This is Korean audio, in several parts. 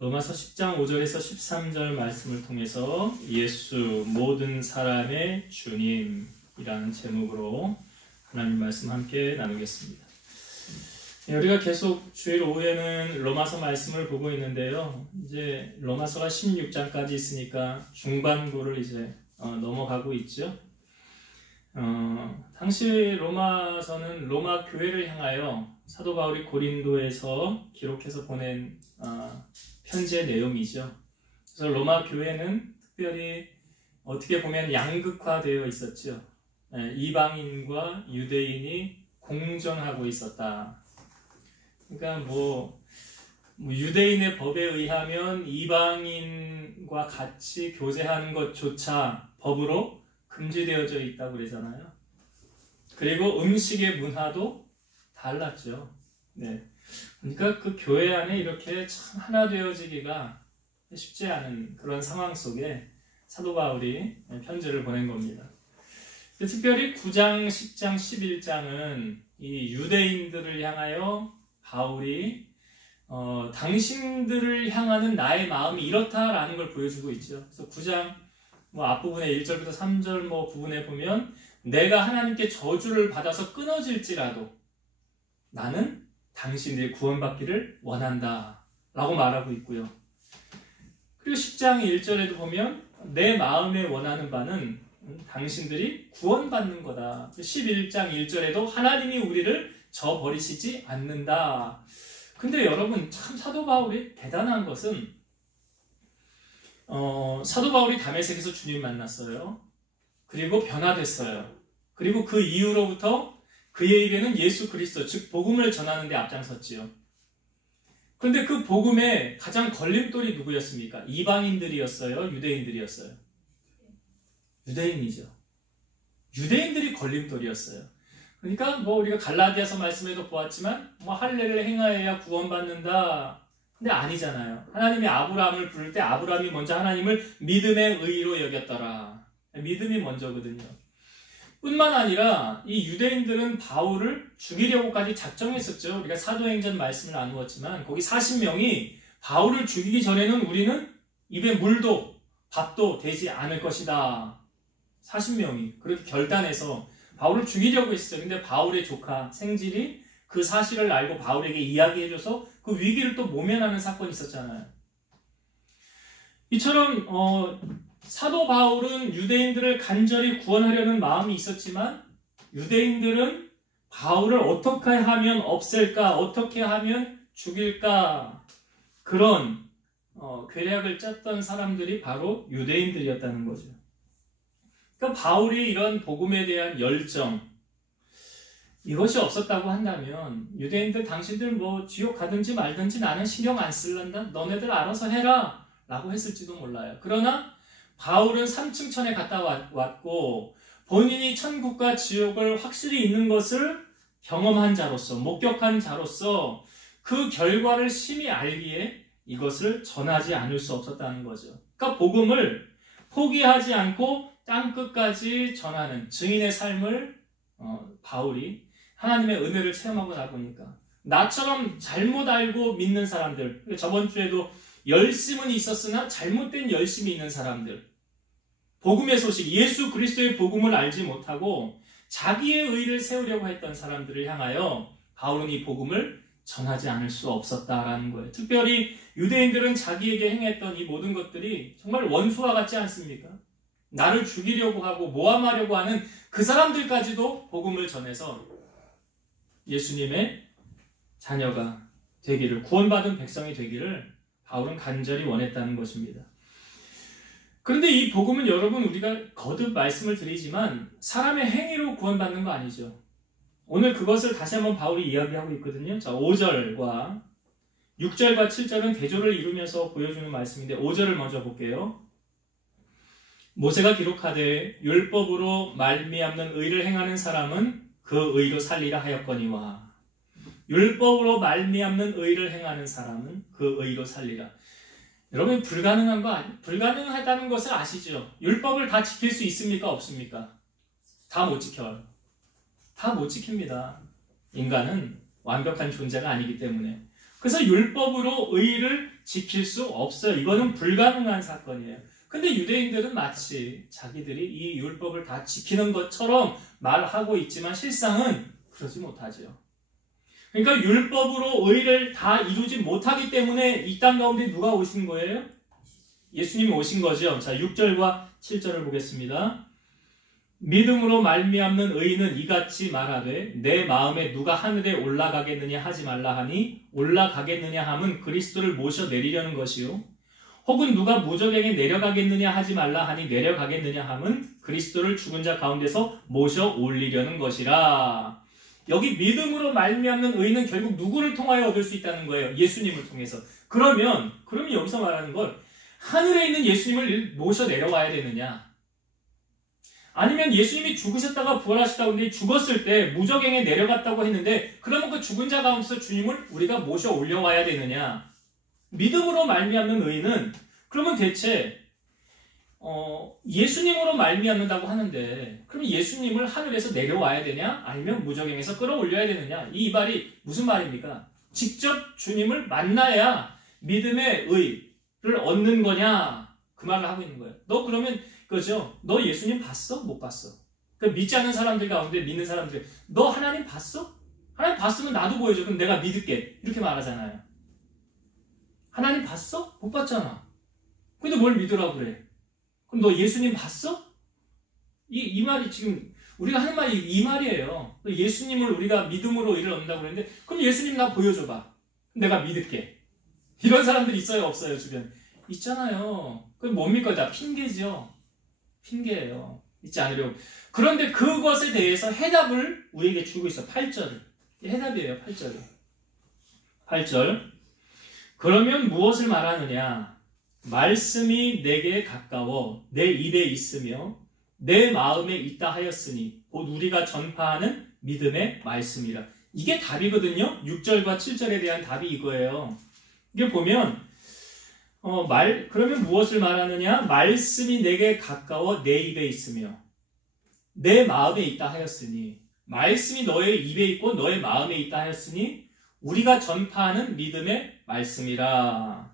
로마서 10장 5절에서 13절 말씀을 통해서 예수 모든 사람의 주님이라는 제목으로 하나님 말씀 함께 나누겠습니다. 우리가 계속 주일 오후에는 로마서 말씀을 보고 있는데요. 이제 로마서가 16장까지 있으니까 중반부를 이제 넘어가고 있죠. 당시 로마서는 로마 교회를 향하여 사도 바울이 고린도에서 기록해서 보낸 편지의 내용이죠. 그래서 로마 교회는 특별히 어떻게 보면 양극화되어 있었죠. 이방인과 유대인이 공존하고 있었다. 그러니까 유대인의 법에 의하면 이방인과 같이 교제하는 것조차 법으로 금지되어져 있다고 그러잖아요. 그리고 음식의 문화도 달랐죠. 네. 그러니까 그 교회 안에 이렇게 참 하나 되어지기가 쉽지 않은 그런 상황 속에 사도 바울이 편지를 보낸 겁니다. 특별히 9장, 10장, 11장은 이 유대인들을 향하여 바울이 당신들을 향하는 나의 마음이 이렇다라는 걸 보여주고 있죠. 그래서 9장 앞부분에 1절부터 3절 부분에 보면 내가 하나님께 저주를 받아서 끊어질지라도 나는 당신들이 구원받기를 원한다 라고 말하고 있고요. 그리고 10장 1절에도 보면 내 마음에 원하는 바는 당신들이 구원받는 거다. 11장 1절에도 하나님이 우리를 저버리시지 않는다. 근데 여러분 참 사도 바울이 대단한 것은 사도 바울이 다메섹에서 주님 만났어요. 그리고 변화됐어요. 그리고 그 이후로부터 그의 입에는 예수 그리스도, 즉 복음을 전하는 데 앞장섰지요. 그런데 그 복음의 가장 걸림돌이 누구였습니까? 이방인들이었어요? 유대인들이었어요? 유대인이죠. 유대인들이 걸림돌이었어요. 그러니까 우리가 갈라디아서 말씀에도 보았지만 할례를 행하여야 구원받는다. 근데 아니잖아요. 하나님이 아브라함을 부를 때 아브라함이 먼저 하나님을 믿음의 의로 여겼더라. 믿음이 먼저거든요. 뿐만 아니라 이 유대인들은 바울을 죽이려고까지 작정했었죠. 우리가 사도행전 말씀을 나누었지만 거기 40명이 바울을 죽이기 전에는 우리는 입에 물도 밥도 되지 않을 것이다. 40명이 그렇게 결단해서 바울을 죽이려고 했어요. 근데 바울의 조카 생질이 그 사실을 알고 바울에게 이야기해줘서 그 위기를 또 모면하는 사건이 있었잖아요. 이처럼 사도 바울은 유대인들을 간절히 구원하려는 마음이 있었지만 유대인들은 바울을 어떻게 하면 없앨까, 어떻게 하면 죽일까 그런 계략을 짰던 사람들이 바로 유대인들이었다는 거죠. 그러니까 바울이 이런 복음에 대한 열정 이것이 없었다고 한다면 유대인들 당신들 지옥 가든지 말든지 나는 신경 안 쓸란다. 너네들 알아서 해라 라고 했을지도 몰라요. 그러나 바울은 삼층천에 갔다 왔고 본인이 천국과 지옥을 확실히 있는 것을 경험한 자로서 목격한 자로서 그 결과를 심히 알기에 이것을 전하지 않을 수 없었다는 거죠. 그러니까 복음을 포기하지 않고 땅끝까지 전하는 증인의 삶을 바울이 하나님의 은혜를 체험하고 나보니까 나처럼 잘못 알고 믿는 사람들, 저번 주에도 열심은 있었으나 잘못된 열심이 있는 사람들, 복음의 소식, 예수 그리스도의 복음을 알지 못하고 자기의 의를 세우려고 했던 사람들을 향하여 바울은 이 복음을 전하지 않을 수 없었다라는 거예요. 특별히 유대인들은 자기에게 행했던 이 모든 것들이 정말 원수와 같지 않습니까? 나를 죽이려고 하고 모함하려고 하는 그 사람들까지도 복음을 전해서 예수님의 자녀가 되기를, 구원받은 백성이 되기를 바울은 간절히 원했다는 것입니다. 그런데 이 복음은 여러분 우리가 거듭 말씀을 드리지만 사람의 행위로 구원받는 거 아니죠. 오늘 그것을 다시 한번 바울이 이야기하고 있거든요. 자, 5절과 6절과 7절은 대조를 이루면서 보여주는 말씀인데 5절을 먼저 볼게요. 모세가 기록하되 율법으로 말미암는 의를 행하는 사람은 그 의로 살리라 하였거니와 율법으로 말미암는 의를 행하는 사람은 그 의로 살리라. 여러분 불가능하다는 것을 아시죠? 율법을 다 지킬 수 있습니까? 없습니까? 다 못 지켜요. 다 못 지킵니다. 인간은 완벽한 존재가 아니기 때문에. 그래서 율법으로 의를 지킬 수 없어요. 이거는 불가능한 사건이에요. 근데 유대인들은 마치 자기들이 이 율법을 다 지키는 것처럼 말하고 있지만 실상은 그러지 못하죠. 그러니까 율법으로 의를 다 이루지 못하기 때문에 이 땅 가운데 누가 오신 거예요? 예수님이 오신 거죠. 자, 6절과 7절을 보겠습니다. 믿음으로 말미암는 의인은 이같이 말하되 내 마음에 누가 하늘에 올라가겠느냐 하지 말라 하니 올라가겠느냐 함은 그리스도를 모셔 내리려는 것이요 혹은 누가 무저갱에 내려가겠느냐 하지 말라 하니 내려가겠느냐 함은 그리스도를 죽은 자 가운데서 모셔 올리려는 것이라. 여기 믿음으로 말미암는 의인은 결국 누구를 통하여 얻을 수 있다는 거예요? 예수님을 통해서. 그러면 여기서 말하는 건 하늘에 있는 예수님을 모셔 내려와야 되느냐? 아니면 예수님이 죽으셨다가 부활하셨다고 했는데 죽었을 때 무저갱에 내려갔다고 했는데 그러면 그 죽은 자 가운데서 주님을 우리가 모셔 올려와야 되느냐? 믿음으로 말미암는 의인은 그러면 대체 예수님으로 말미암는다고 하는데 그러면 예수님을 하늘에서 내려와야 되냐? 아니면 무저갱에서 끌어올려야 되느냐? 이 말이 무슨 말입니까? 직접 주님을 만나야 믿음의 의를 얻는 거냐? 그 말을 하고 있는 거예요. 너 그러면 그죠? 너 예수님 봤어? 못 봤어? 그러니까 믿지 않는 사람들 가운데 믿는 사람들 너 하나님 봤어? 하나님 봤으면 나도 보여줘. 그럼 내가 믿을게. 이렇게 말하잖아요. 하나님 봤어? 못 봤잖아. 근데 뭘 믿으라고 그래? 그럼 너 예수님 봤어? 이 말이 지금 우리가 하는 말이 이 말이에요. 예수님을 우리가 믿음으로 의를 얻는다고 그러는데 그럼 예수님 나 보여줘봐. 내가 믿을게. 이런 사람들 있어요? 없어요? 주변? 있잖아요. 그럼 뭡니까? 다 핑계죠. 핑계예요. 있지 않으려고. 그런데 그것에 대해서 해답을 우리에게 주고 있어. 8절을. 해답이에요. 8절을. 8절. 그러면 무엇을 말하느냐? 말씀이 내게 가까워 내 입에 있으며 내 마음에 있다 하였으니 곧 우리가 전파하는 믿음의 말씀이라. 이게 답이거든요. 6절과 7절에 대한 답이 이거예요. 이게 보면 그러면 무엇을 말하느냐? 말씀이 내게 가까워 내 입에 있으며 내 마음에 있다 하였으니 말씀이 너의 입에 있고 너의 마음에 있다 하였으니 우리가 전파하는 믿음의 말씀이라.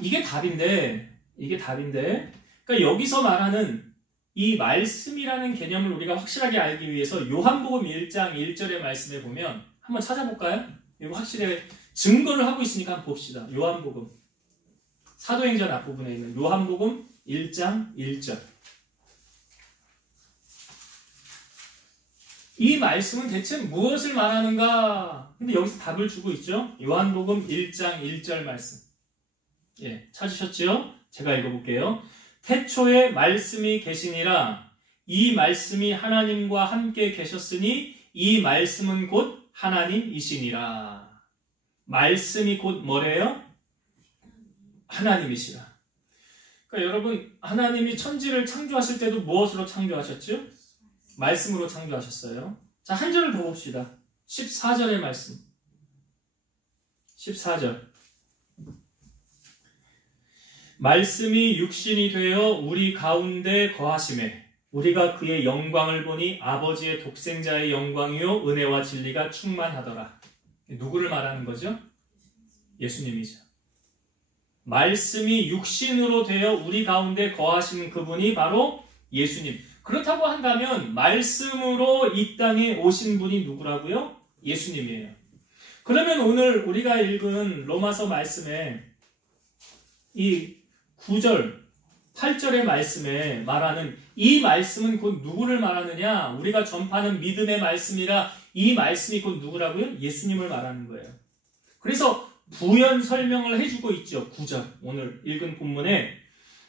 이게 답인데 그러니까 여기서 말하는 이 말씀이라는 개념을 우리가 확실하게 알기 위해서 요한복음 1장 1절의 말씀에 보면 한번 찾아볼까요? 이거 확실히 증거를 하고 있으니까 한번 봅시다. 요한복음 사도행전 앞부분에 있는 요한복음 1장 1절. 이 말씀은 대체 무엇을 말하는가? 근데 여기서 답을 주고 있죠. 요한복음 1장 1절 말씀. 예, 찾으셨죠? 제가 읽어볼게요. 태초에 말씀이 계시니라. 이 말씀이 하나님과 함께 계셨으니 이 말씀은 곧 하나님이시니라. 말씀이 곧 뭐래요? 하나님이시라. 그러니까 여러분 하나님이 천지를 창조하실 때도 무엇으로 창조하셨죠? 말씀으로 창조하셨어요. 자, 한 절을 더 봅시다. 14절의 말씀. 14절. 말씀이 육신이 되어 우리 가운데 거하심에 우리가 그의 영광을 보니 아버지의 독생자의 영광이요 은혜와 진리가 충만하더라. 누구를 말하는 거죠? 예수님이죠. 말씀이 육신으로 되어 우리 가운데 거하시는 그분이 바로 예수님. 그렇다고 한다면 말씀으로 이 땅에 오신 분이 누구라고요? 예수님이에요. 그러면 오늘 우리가 읽은 로마서 말씀에 이 9절, 8절의 말씀에 말하는 이 말씀은 곧 누구를 말하느냐? 우리가 전파하는 믿음의 말씀이라 이 말씀이 곧 누구라고요? 예수님을 말하는 거예요. 그래서 부연 설명을 해주고 있죠. 9절. 오늘 읽은 본문에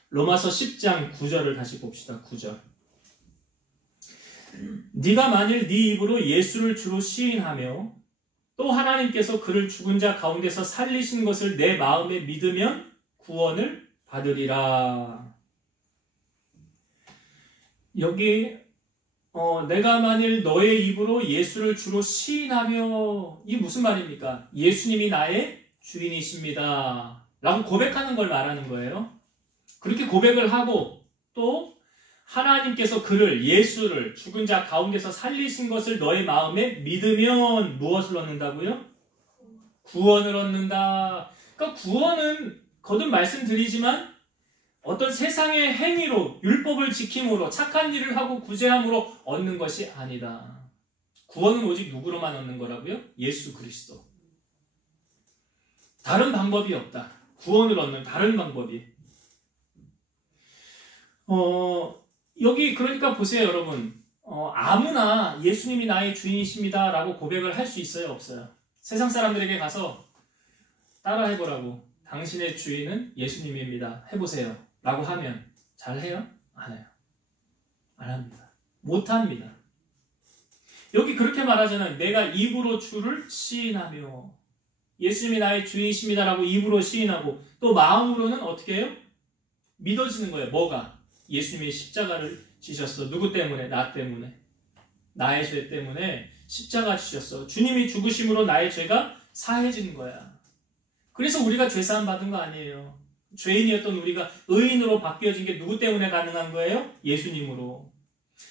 로마서 10장 9절을 다시 봅시다. 9절. 네가 만일 네 입으로 예수를 주로 시인하며 또 하나님께서 그를 죽은 자 가운데서 살리신 것을 내 마음에 믿으면 구원을 받으리라. 여기 내가 만일 너의 입으로 예수를 주로 시인하며 이게 무슨 말입니까? 예수님이 나의 주인이십니다 라고 고백하는 걸 말하는 거예요. 그렇게 고백을 하고 또 하나님께서 그를 예수를 죽은 자 가운데서 살리신 것을 너의 마음에 믿으면 무엇을 얻는다고요? 구원을 얻는다. 그러니까 구원은 거듭 말씀드리지만 어떤 세상의 행위로 율법을 지킴으로 착한 일을 하고 구제함으로 얻는 것이 아니다. 구원은 오직 누구로만 얻는 거라고요? 예수 그리스도. 다른 방법이 없다. 구원을 얻는 다른 방법이. 여기 그러니까 보세요, 여러분. 아무나 예수님이 나의 주인이십니다 라고 고백을 할 수 있어요, 없어요? 세상 사람들에게 가서 따라 해보라고. 당신의 주인은 예수님입니다. 해보세요. 라고 하면 잘해요? 안 해요. 안 합니다. 못 합니다. 여기 그렇게 말하잖아요. 내가 입으로 주를 시인하며 예수님이 나의 주인이십니다 라고 입으로 시인하고 또 마음으로는 어떻게 해요? 믿어지는 거예요. 뭐가? 예수님이 십자가를 지셨어. 누구 때문에? 나 때문에. 나의 죄 때문에 십자가 지셨어. 주님이 죽으심으로 나의 죄가 사해진 거야. 그래서 우리가 죄사함 받은 거 아니에요. 죄인이었던 우리가 의인으로 바뀌어진 게 누구 때문에 가능한 거예요? 예수님으로.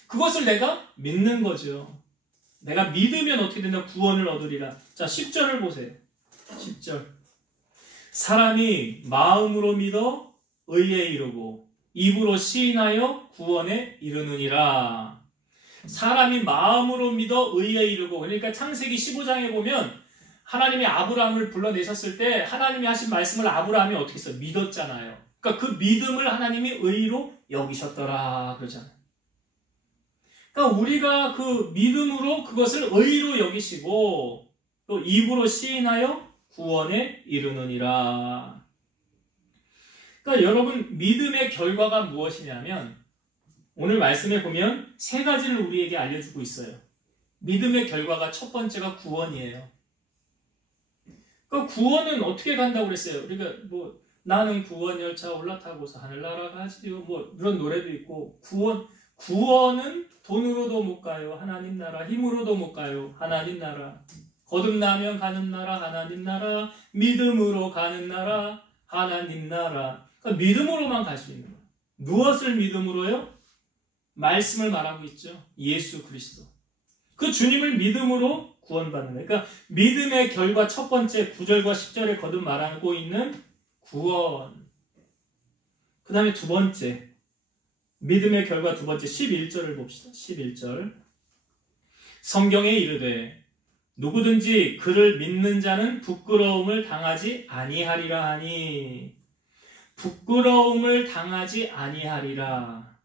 그것을 내가 믿는 거죠. 내가 믿으면 어떻게 된다? 구원을 얻으리라. 자, 10절을 보세요. 10절. 사람이 마음으로 믿어 의에 이르고 입으로 시인하여 구원에 이르느니라. 사람이 마음으로 믿어 의에 이르고, 그러니까 창세기 15장에 보면 하나님이 아브라함을 불러내셨을 때 하나님이 하신 말씀을 아브라함이 어떻게 했어요? 믿었잖아요. 그러니까 그 믿음을 하나님이 의로 여기셨더라 그러잖아요. 그러니까 우리가 그 믿음으로 그것을 의로 여기시고 또 입으로 시인하여 구원에 이르느니라. 그러니까 여러분, 믿음의 결과가 무엇이냐면 오늘 말씀에 보면 세 가지를 우리에게 알려주고 있어요. 믿음의 결과가 첫 번째가 구원이에요. 그러니까 구원은 어떻게 간다고 그랬어요? 그러니까 뭐 나는 구원 열차 올라타고서 하늘나라 가지요. 뭐 이런 노래도 있고, 구원은 돈으로도 못 가요. 하나님 나라. 힘으로도 못 가요. 하나님 나라. 거듭나면 가는 나라. 하나님 나라. 믿음으로 가는 나라. 하나님 나라. 그러니까 믿음으로만 갈 수 있는 거예요. 무엇을 믿음으로요? 말씀을 말하고 있죠. 예수 그리스도. 그 주님을 믿음으로 구원받는 거예요. 그러니까 믿음의 결과 첫 번째 9절과 10절에 거듭 말하고 있는 구원. 그 다음에 두 번째, 믿음의 결과 두 번째 11절을 봅시다. 11절. 성경에 이르되 누구든지 그를 믿는 자는 부끄러움을 당하지 아니하리라 하니. 부끄러움을 당하지 아니하리라.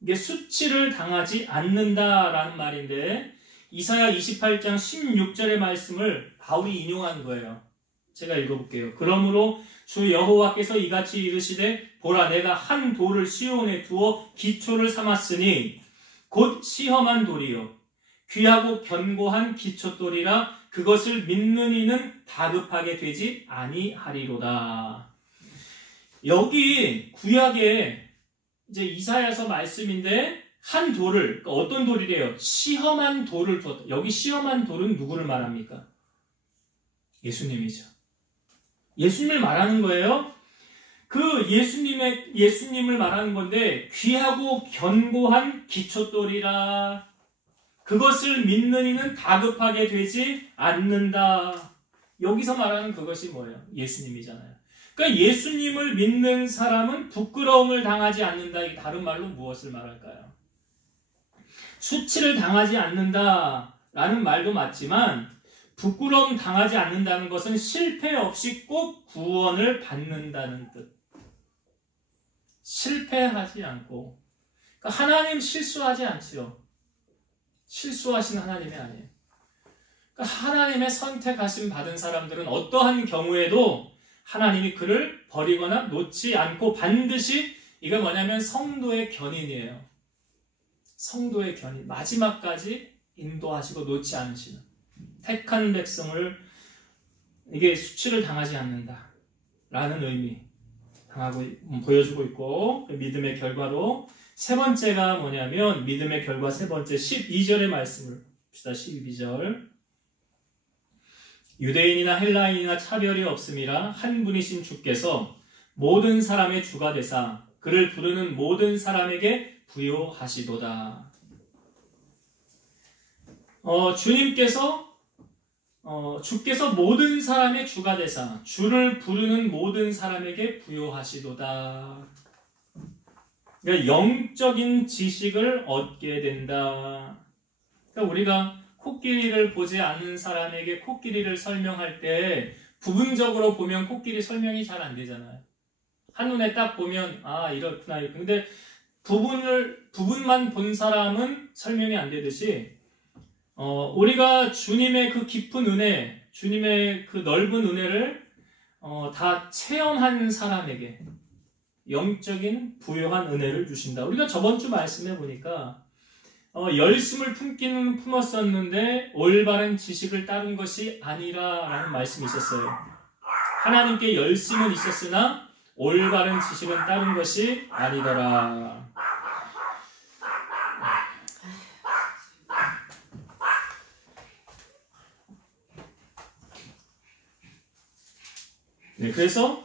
이게 수치를 당하지 않는다라는 말인데 이사야 28장 16절의 말씀을 바울이 인용한 거예요. 제가 읽어볼게요. 그러므로 주 여호와께서 이같이 이르시되 보라 내가 한 돌을 시온에 두어 기초를 삼았으니 곧 시험한 돌이요 귀하고 견고한 기초돌이라 그것을 믿는 이는 다급하게 되지 아니하리로다. 여기 구약에 이제 이사야서 말씀인데 한 돌을, 그러니까 어떤 돌이래요? 시험한 돌을 두었다. 여기 시험한 돌은 누구를 말합니까? 예수님이죠. 예수님을 말하는 거예요. 그 예수님을 말하는 건데 귀하고 견고한 기초돌이라 그것을 믿는 이는 다급하게 되지 않는다. 여기서 말하는 그것이 뭐예요? 예수님이잖아요. 그러니까 예수님을 믿는 사람은 부끄러움을 당하지 않는다. 이 다른 말로 무엇을 말할까요? 수치를 당하지 않는다라는 말도 맞지만 부끄러움 당하지 않는다는 것은 실패 없이 꼭 구원을 받는다는 뜻. 실패하지 않고. 그러니까 하나님 실수하지 않지요. 실수하신 하나님이 아니에요. 그러니까 하나님의 선택하심 받은 사람들은 어떠한 경우에도 하나님이 그를 버리거나 놓지 않고 반드시, 이거 뭐냐면 성도의 견인이에요. 성도의 견인. 마지막까지 인도하시고 놓지 않으시는. 택한 백성을 이게 수치를 당하지 않는다 라는 의미 보여주고 있고, 믿음의 결과로 세 번째가 뭐냐면 믿음의 결과 세 번째 12절의 말씀을 봅시다. 12절. 유대인이나 헬라인이나 차별이 없음이라 한 분이신 주께서 모든 사람의 주가 되사 그를 부르는 모든 사람에게 부요하시도다. 주님께서 주께서 모든 사람의 주가 되사 주를 부르는 모든 사람에게 부요하시도다. 그러니까 영적인 지식을 얻게 된다. 그러니까 우리가 코끼리를 보지 않는 사람에게 코끼리를 설명할 때 부분적으로 보면 코끼리 설명이 잘 안 되잖아요. 한눈에 딱 보면 이렇구나. 근데 부분만 본 사람은 설명이 안 되듯이 우리가 주님의 그 깊은 은혜, 주님의 그 넓은 은혜를 다 체험한 사람에게 영적인 부요한 은혜를 주신다. 우리가 저번 주 말씀해 보니까 열심을 품기는 품었었는데 올바른 지식을 따른 것이 아니라라는 말씀이 있었어요. 하나님께 열심은 있었으나 올바른 지식은 따른 것이 아니더라. 네, 그래서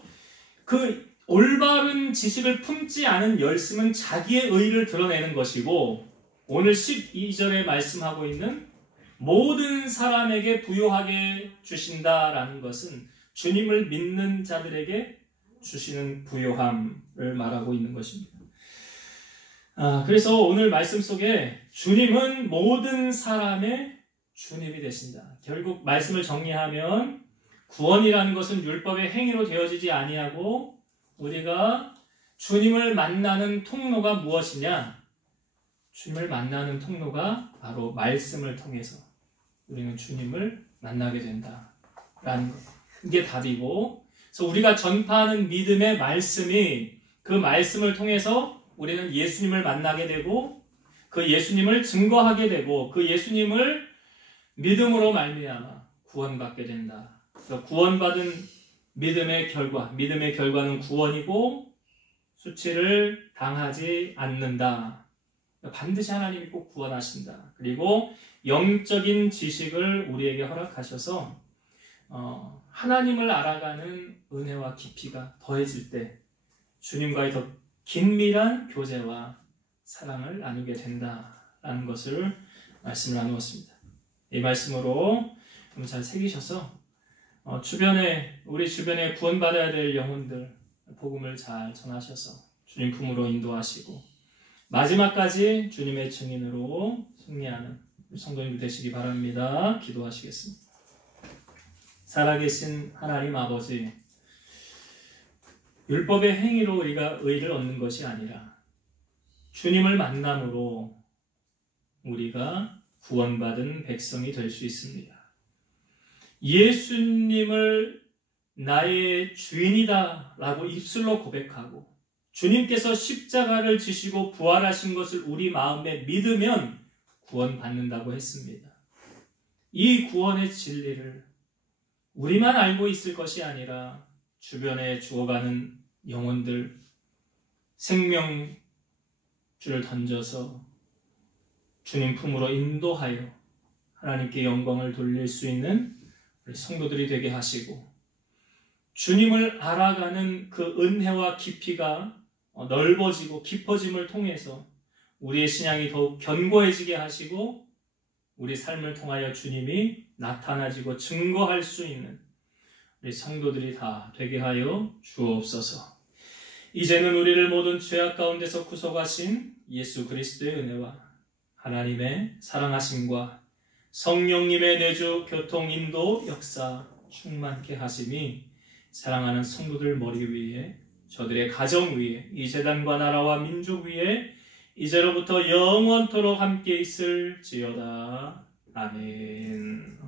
그 올바른 지식을 품지 않은 열심은 자기의 의의를 드러내는 것이고, 오늘 12절에 말씀하고 있는 모든 사람에게 부요하게 주신다라는 것은 주님을 믿는 자들에게 주시는 부요함을 말하고 있는 것입니다. 그래서 오늘 말씀 속에 주님은 모든 사람의 주님이 되신다. 결국 말씀을 정리하면 구원이라는 것은 율법의 행위로 되어지지 아니하고 우리가 주님을 만나는 통로가 무엇이냐? 주님을 만나는 통로가 바로 말씀을 통해서 우리는 주님을 만나게 된다라는 것. 이게 답이고, 그래서 우리가 전파하는 믿음의 말씀이 그 말씀을 통해서 우리는 예수님을 만나게 되고 그 예수님을 증거하게 되고 그 예수님을 믿음으로 말미암아 구원받게 된다. 그래서 구원받은 믿음의 결과는 구원이고 수치를 당하지 않는다. 반드시 하나님이 꼭 구원하신다. 그리고 영적인 지식을 우리에게 허락하셔서 하나님을 알아가는 은혜와 깊이가 더해질 때 주님과의 더 긴밀한 교제와 사랑을 나누게 된다라는 것을 말씀을 나누었습니다. 이 말씀으로 좀 잘 새기셔서 우리 주변에 구원받아야 될 영혼들 복음을 잘 전하셔서 주님 품으로 인도하시고 마지막까지 주님의 증인으로 승리하는 성도님 되시기 바랍니다. 기도하시겠습니다. 살아계신 하나님 아버지, 율법의 행위로 우리가 의를 얻는 것이 아니라 주님을 만남으로 우리가 구원받은 백성이 될 수 있습니다. 예수님을 나의 주인이다 라고 입술로 고백하고 주님께서 십자가를 지시고 부활하신 것을 우리 마음에 믿으면 구원받는다고 했습니다. 이 구원의 진리를 우리만 알고 있을 것이 아니라 주변에 죽어가는 영혼들, 생명줄을 던져서 주님 품으로 인도하여 하나님께 영광을 돌릴 수 있는 우리 성도들이 되게 하시고 주님을 알아가는 그 은혜와 깊이가 넓어지고 깊어짐을 통해서 우리의 신앙이 더욱 견고해지게 하시고 우리 삶을 통하여 주님이 나타나지고 증거할 수 있는 우리 성도들이 다 되게 하여 주옵소서. 이제는 우리를 모든 죄악 가운데서 구속하신 예수 그리스도의 은혜와 하나님의 사랑하심과 성령님의 내주 교통 인도 역사 충만케 하심이 사랑하는 성도들 머리 위에, 저들의 가정 위에, 이 제단과 나라와 민족 위에 이제로부터 영원토록 함께 있을지어다. 아멘.